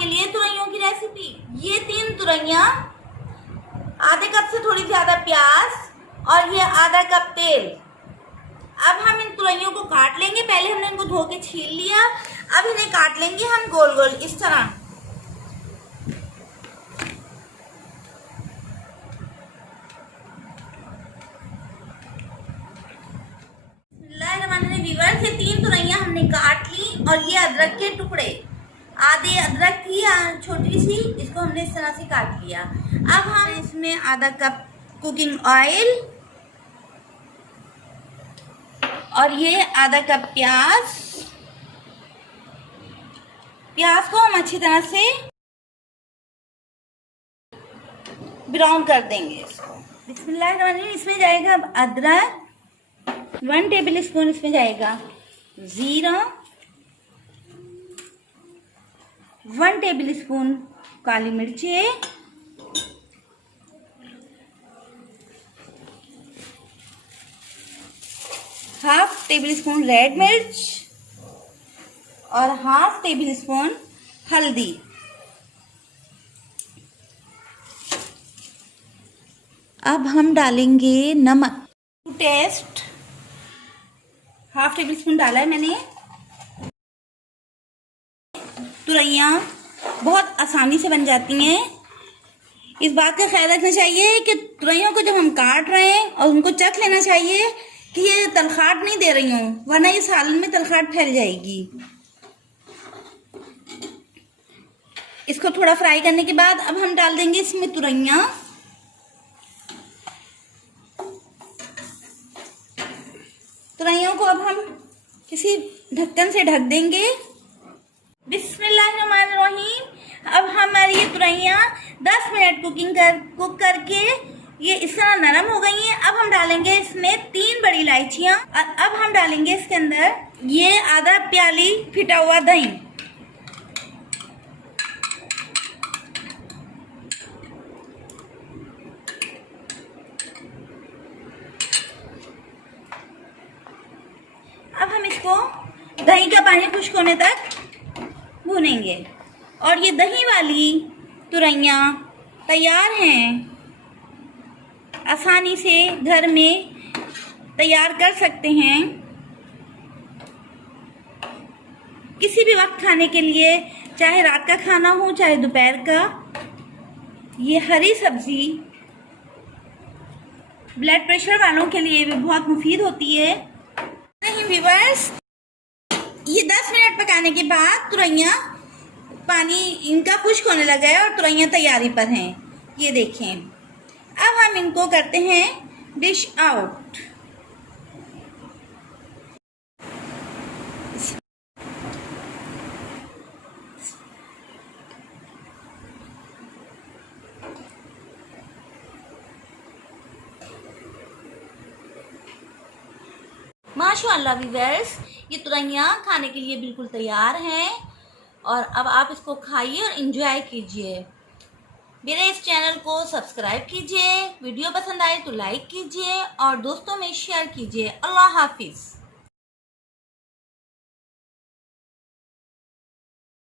आपके लिए तुरैयों की रेसिपी। ये 3 तुरैयां, आधे कप से थोड़ी ज़्यादा प्याज और ये आधा कप तेल। अब हम इन तुरैयों को काट लेंगे। पहले हमने इनको धो के छील लिया, अब इन्हें काट लेंगे हम गोल गोल इस तरह। व्यूअर्स, ये 3 तुरैयां हमने काट ली और ये अदरक के टुकड़े, आधे अदरक थी छोटी सी, इसको हमने इस तरह से काट लिया। अब हम इसमें आधा कप कुकिंग ऑयल और ये आधा कप प्याज को हम अच्छी तरह से ब्राउन कर देंगे इसको। बिस्मिल्लाहिर्रहमानिर्रहीम। इसमें जाएगा अब अदरक 1 टेबल स्पून, इसमें जाएगा जीरा 1 टेबल स्पून, काली मिर्ची 1/2 टेबल स्पून रेड मिर्च और 1/2 टेबल स्पून हल्दी। अब हम डालेंगे नमक टू टेस्ट, 1/2 टेबल स्पून डाला है मैंने। तुरैयां बहुत आसानी से बन जाती हैं। इस बात का ख्याल रखना चाहिए कि तुरैयों को जब हम काट रहे हैं और उनको चख लेना चाहिए कि ये तलखाट नहीं दे रही हूँ, वरना ये सालन में तलखाट फैल जाएगी। इसको थोड़ा फ्राई करने के बाद अब हम डाल देंगे इसमें तुरैयां। तुरैयों को अब हम किसी ढक्कन से ढक देंगे। बिस्मिल्लाहिर्रहमानिर्रहीम। अब हमारी ये तुरैयां 10 मिनट कुक करके ये इस तरह नरम हो गई हैं। अब हम डालेंगे इसमें 3 बड़ी इलायचियां और अब हम डालेंगे इसके अंदर ये आधा प्याली फिटा हुआ दही। अब हम इसको दही का पानी खुश्क होने तक भूनेंगे और ये दही वाली तुरैयां तैयार हैं। आसानी से घर में तैयार कर सकते हैं, किसी भी वक्त खाने के लिए, चाहे रात का खाना हो चाहे दोपहर का। ये हरी सब्जी ब्लड प्रेशर वालों के लिए भी बहुत मुफीद होती है। नहीं व्यूअर्स, ये 10 मिनट पकाने के बाद तुरैयां पानी इनका खुश्क होने लगा है और तुरैयां तैयारी पर हैं। ये देखें। अब हम इनको करते हैं डिश आउट। माशाअल्लाह व्यूअर्स, ये तुरैयां खाने के लिए बिल्कुल तैयार हैं और अब आप इसको खाइए और एंजॉय कीजिए। मेरे इस चैनल को सब्सक्राइब कीजिए, वीडियो पसंद आए तो लाइक कीजिए और दोस्तों में शेयर कीजिए। अल्लाह हाफिज़।